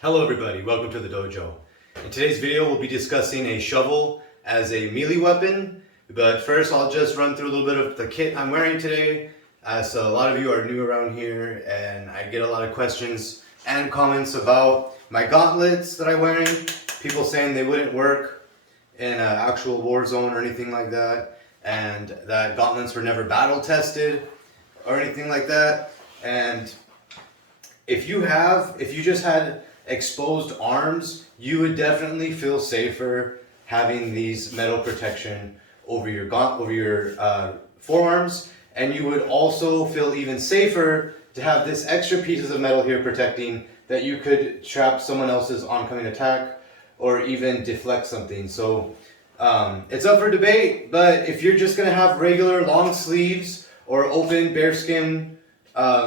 Hello everybody, welcome to the dojo. In today's video we'll be discussing a shovel as a melee weapon, but first I'll just run through a little bit of the kit I'm wearing today. So a lot of you are new around here and I get a lot of questions and comments about my gauntlets that I'm wearing. People saying they wouldn't work in an actual war zone or anything like that, and that gauntlets were never battle tested or anything like that. And if you just had exposed arms, you would definitely feel safer having these metal protection over your forearms, and you would also feel even safer to have this extra pieces of metal here protecting that you could trap someone else's oncoming attack or even deflect something. So it's up for debate, but if you're just gonna have regular long sleeves or open bearskin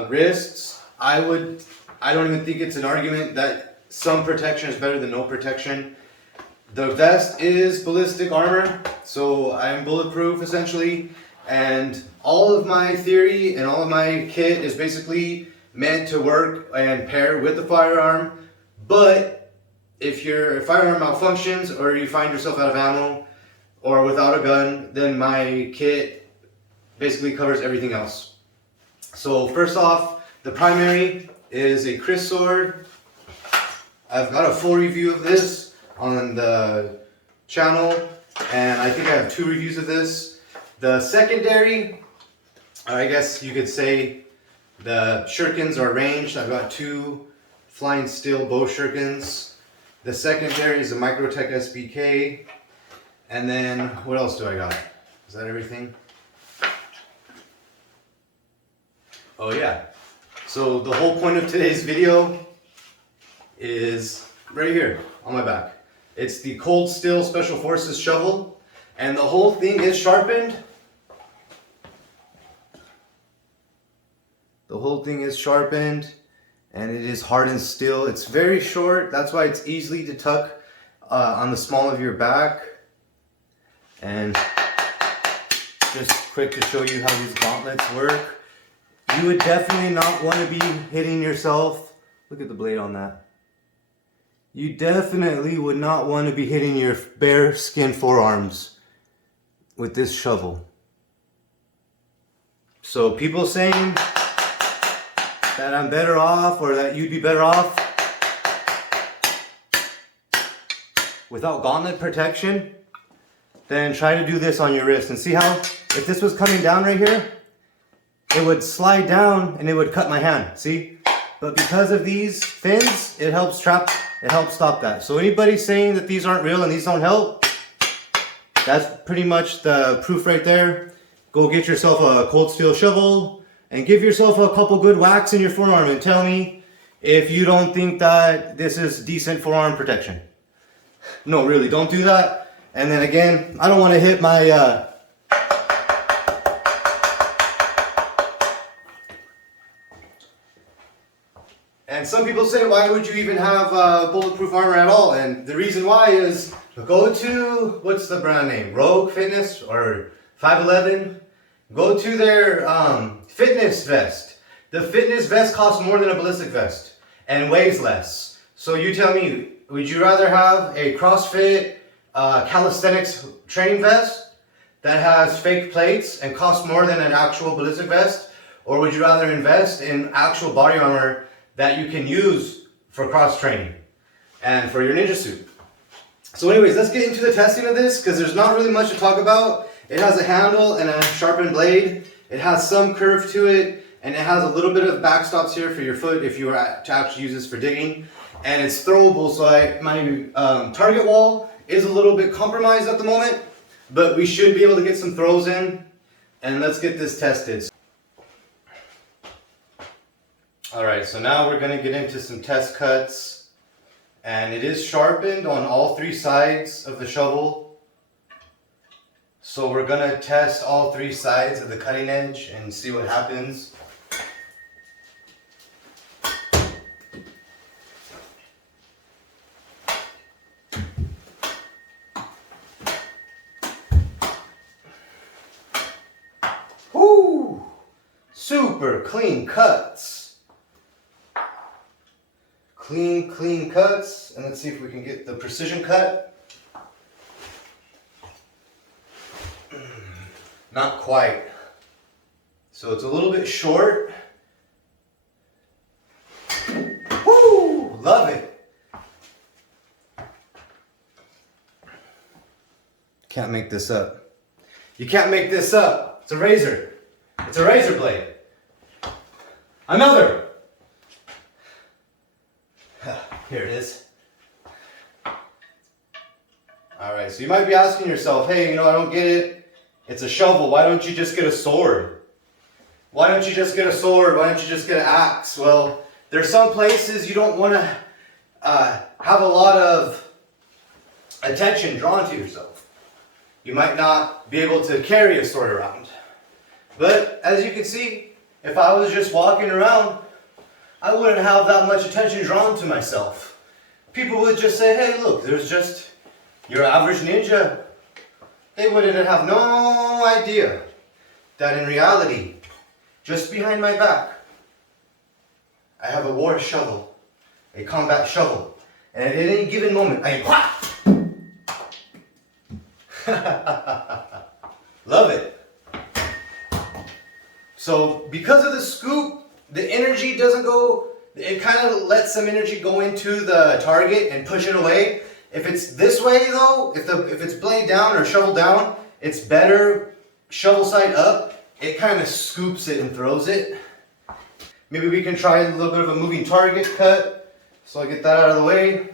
wrists, I don't even think it's an argument that some protection is better than no protection. The vest is ballistic armor, so I'm bulletproof essentially, and all of my theory and all of my kit is basically meant to work and pair with the firearm. But if your firearm malfunctions or you find yourself out of ammo or without a gun, then my kit basically covers everything else. So first off, the primary is a Chris sword. I've got a full review of this on the channel, and I think I have 2 reviews of this. The secondary, I guess you could say the shurikens are ranged. I've got 2 flying steel bow shurikens. The secondary is a Microtech SBK. And then, what else do I got? Is that everything? Oh yeah. So the whole point of today's video is right here on my back. It's the Cold Steel Special Forces shovel, and the whole thing is sharpened. The whole thing is sharpened, and it is hardened steel. It's very short, that's why it's easily to tuck on the small of your back. And just quick to show you how these gauntlets work. You would definitely not want to be hitting yourself. Look at the blade on that. You definitely would not want to be hitting your bare skin forearms with this shovel. So people saying that I'm better off or that you'd be better off without gauntlet protection, then try to do this on your wrist. And see how, if this was coming down right here, it would slide down and it would cut my hand, see? But because of these fins, it helps stop that. So anybody saying that these aren't real and these don't help, that's pretty much the proof right there. Go get yourself a cold steel shovel and give yourself a couple good whacks in your forearm and tell me if you don't think that this is decent forearm protection. No, really, don't do that. And then again, I don't want to hit my and some people say, why would you even have bulletproof armor at all? And the reason why is, go to, what's the brand name? Rogue Fitness or 511? Go to their fitness vest. The fitness vest costs more than a ballistic vest and weighs less. So you tell me, would you rather have a CrossFit calisthenics training vest that has fake plates and costs more than an actual ballistic vest? Or would you rather invest in actual body armor that you can use for cross training and for your ninja suit? So anyways, let's get into the testing of this because there's not really much to talk about. It has a handle and a sharpened blade. It has some curve to it, and it has a little bit of backstops here for your foot if you were to actually use this for digging. And it's throwable, so my target wall is a little bit compromised at the moment, but we should be able to get some throws in, and let's get this tested. Alright, so now we're going to get into some test cuts, and it is sharpened on all 3 sides of the shovel. So we're going to test all 3 sides of the cutting edge and see what happens. Whoo! Super clean cuts. clean cuts. And let's see if we can get the precision cut. Not quite. So it's a little bit short. Woo! Love it. Can't make this up. You can't make this up. It's a razor. It's a razor blade. Another. Here it is. Alright, so you might be asking yourself, hey, I don't get it. It's a shovel. Why don't you just get a sword? Why don't you just get a sword? Why don't you just get an axe? Well, there's some places you don't want to have a lot of attention drawn to yourself. You might not be able to carry a sword around. But as you can see, if I was just walking around, I wouldn't have that much attention drawn to myself. People would just say, hey, look, there's just your average ninja. They wouldn't have no idea that in reality, just behind my back, I have a war shovel, a combat shovel. And at any given moment, I love it. So because of the scoop, the energy doesn't go, it kind of lets some energy go into the target and push it away. If it's this way though, if it's blade down or shovel down, it's better shovel side up. It kind of scoops it and throws it. Maybe we can try a little bit of a moving target cut. So I'll get that out of the way.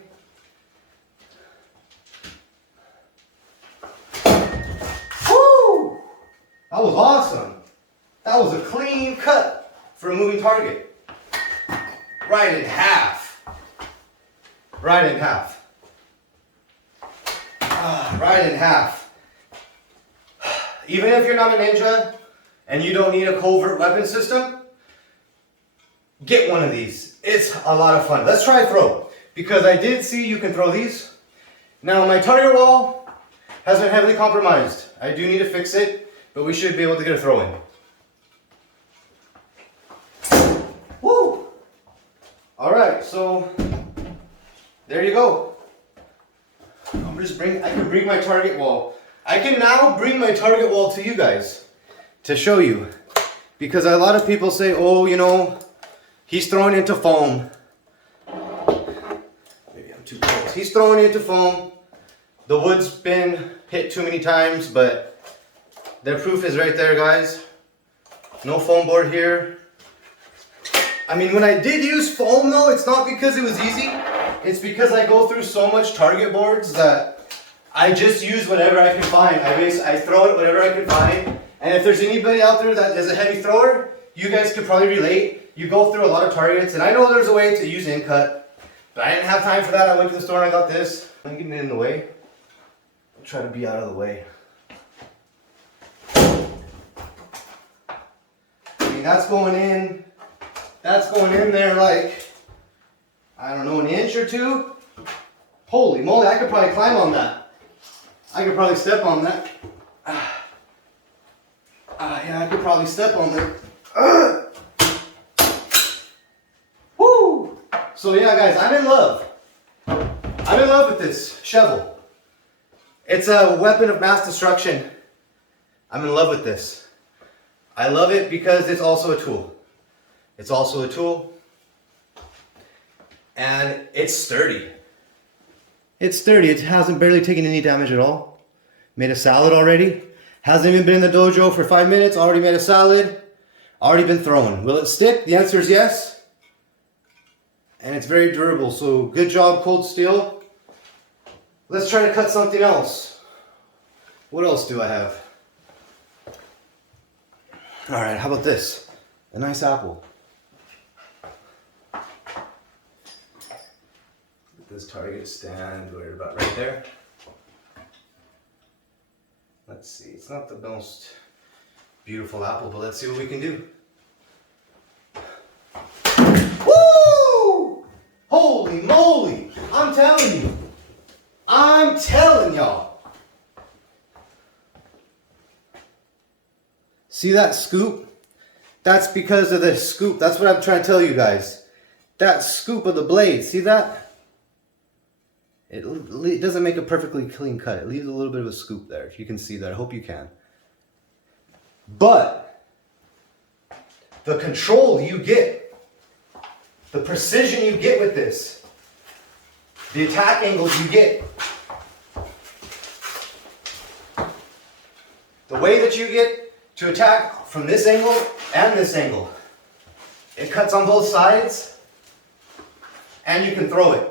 Woo! That was awesome. That was a clean cut for a moving target. Right in half. Right in half. Right in half. Even if you're not a ninja and you don't need a covert weapon system, get one of these. It's a lot of fun. Let's try throw, because I did see you can throw these. Now my target wall has been heavily compromised. I do need to fix it, but we should be able to get a throw in. Woo! Alright, so there you go. I can bring my target wall. I can now bring my target wall to you guys to show you. Because a lot of people say, oh, he's throwing into foam. Maybe I'm too close. He's throwing into foam. The wood's been hit too many times, but the proof is right there, guys. No foam board here. I mean, when I did use foam though, it's not because it was easy. It's because I go through so much target boards that I just use whatever I can find. I throw it whatever I can find. And if there's anybody out there that is a heavy thrower, you guys could probably relate. You go through a lot of targets, and I know there's a way to use in cut, but I didn't have time for that. I went to the store and I got this. I'm getting it in the way. I'll try to be out of the way. I mean, that's going in there like, I don't know, an inch or two. Holy moly, I could probably climb on that. I could probably step on that. Yeah, I could probably step on that. Woo! So yeah, guys, I'm in love. I'm in love with this shovel. It's a weapon of mass destruction. I'm in love with this. I love it because it's also a tool. It's also a tool. And it's sturdy. It's sturdy. It hasn't barely taken any damage at all. Made a salad already. Hasn't even been in the dojo for 5 minutes. Already made a salad. Already been thrown. Will it stick? The answer is yes. And it's very durable. So good job, Cold Steel. Let's try to cut something else. What else do I have? Alright, how about this? A nice apple. This target stand right about right there. Let's see, it's not the most beautiful apple, but let's see what we can do. Woo! Holy moly! I'm telling you. I'm telling y'all. See that scoop? That's because of the scoop. That's what I'm trying to tell you guys. that scoop of the blade, see that? It doesn't make a perfectly clean cut. It leaves a little bit of a scoop there. If you can see that, I hope you can. But the control you get, the precision you get with this, the attack angles you get, the way that you get to attack from this angle and this angle. It cuts on both sides, and you can throw it.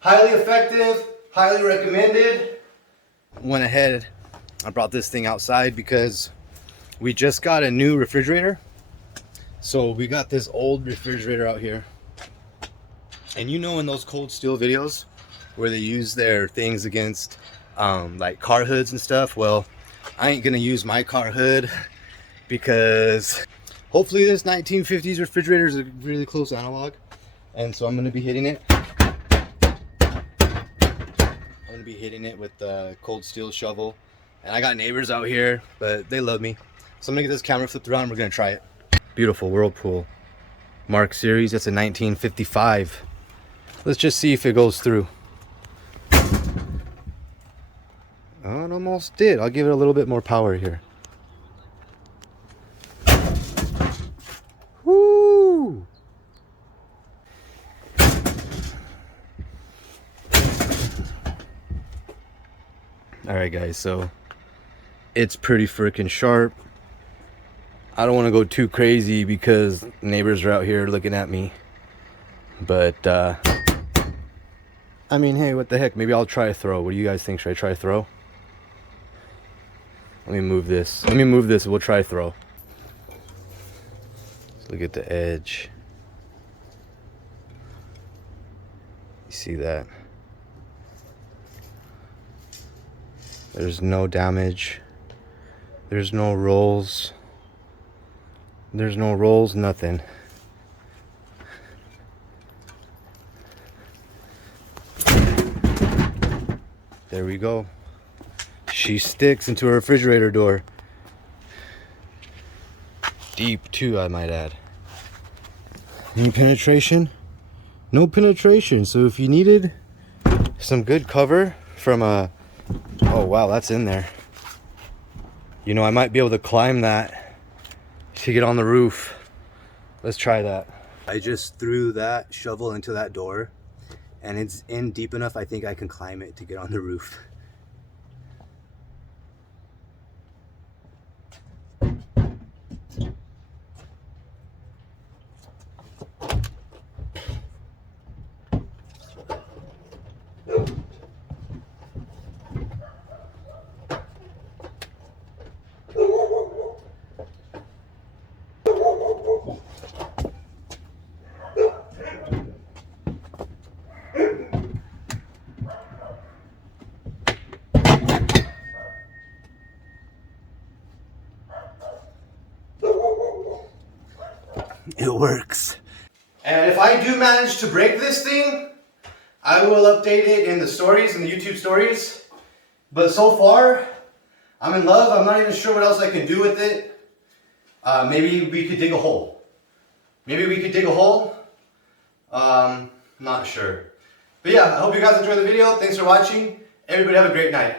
Highly effective, highly recommended. Went ahead, I brought this thing outside because we just got a new refrigerator. So we got this old refrigerator out here. And you know in those cold steel videos where they use their things against like car hoods and stuff? Well, I ain't gonna use my car hood because hopefully this 1950s refrigerator is a really close analog. And so I'm gonna be hitting it. I'm gonna be hitting it with the cold steel shovel. And I got neighbors out here, but they love me. So I'm gonna get this camera flipped around and we're gonna try it. Beautiful Whirlpool Mark Series, that's a 1955. Let's just see if it goes through. Oh, it almost did. I'll give it a little bit more power here. Woo! Alright guys, so it's pretty freaking sharp. I don't want to go too crazy because neighbors are out here looking at me. But, I mean, hey, what the heck? Maybe I'll try a throw. What do you guys think? Should I try a throw? Let me move this. Let me move this and we'll try a throw. Let's look at the edge. You see that? There's no damage. There's no rolls. There's no rolls, nothing. There we go. She sticks into a refrigerator door. Deep too, I might add. Any penetration? No penetration. So if you needed some good cover from a... Oh wow, that's in there. You know, I might be able to climb that to get on the roof. Let's try that. I just threw that shovel into that door and it's in deep enough. I think I can climb it to get on the roof. It works. And if I do manage to break this thing, I will update it in the stories, in the YouTube stories. But so far, I'm in love. I'm not even sure what else I can do with it. Maybe we could dig a hole. Maybe we could dig a hole. Not sure. But yeah, I hope you guys enjoyed the video. Thanks for watching. Everybody have a great night.